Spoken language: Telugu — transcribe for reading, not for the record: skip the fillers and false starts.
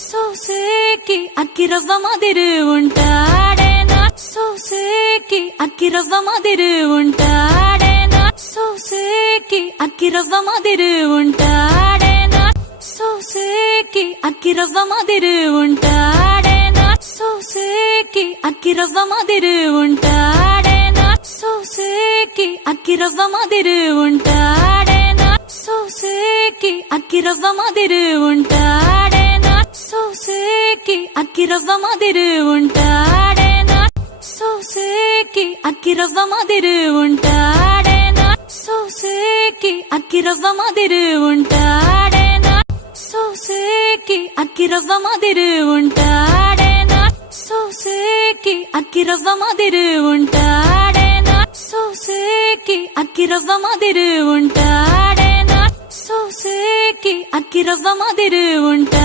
సోసేకి అక్కిరవ్వ మాదిరి ఉంటాడేనా సోసేకి అక్కిరవ్వ మాదిరి ఉంటాడేనా సోసేకి అక్కిరవ్వ మాదిరి ఉంటాడేనా సోసేకి అక్కిరవ్వ మాదిరి ఉంటాడేనా సోసేకి అక్కిరవ్వ మాదిరి ఉంటాడేనా సోసేకి అక్కిరవ్వ మాదిరి ఉంటాడేనా సోసేకి అక్కిరవ్వ మాదిరి ఉంటాడేనా సోసేకి అక్కిరవ్వ మాదిరి ఉంటాడేనా సోసేకి అక్కిరవ్వ మాదిరి ఉంటాడేనా సోసేకి అక్కిరవ్వ మాదిరి ఉంటాడేనా సోసేకి అక్కిరవ్వ మాదిరి ఉంటాడేనా సోసేకి అక్కిరవ్వ మాదిరి ఉంటాడేనా సోసేకి అక్కిరవ్వ మాదిరి ఉంటాడేనా సోసేకి అక్కిరవ్వ మాదిరి ఉంటా